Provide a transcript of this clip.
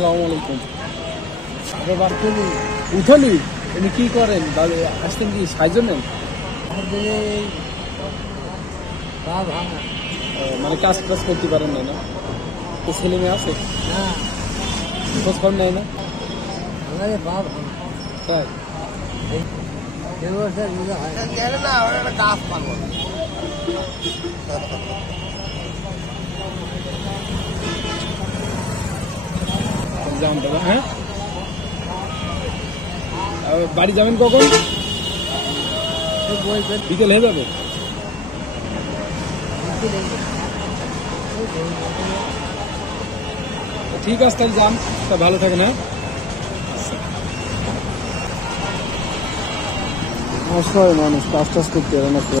আসসালামু আলাইকুম। আপনার বাড়িতে উঠালি উনি কি করেন? আসতেন কি সাহায্য নেন? মানে কাজ টাজ করতে পারেন না? তো ছেলে মেয়ে আছে? খোঁজ খবর নেয় না? তাই যাবেন? হ্যাঁ, বাড়ি যাবেন কখন? বিকেল হয়ে যাবে। ঠিক আছে, তাহলে যান। তা ভালো থাকেন। হ্যাঁ, অসহায় মানুষ কাজ টাজ করতে পারে না।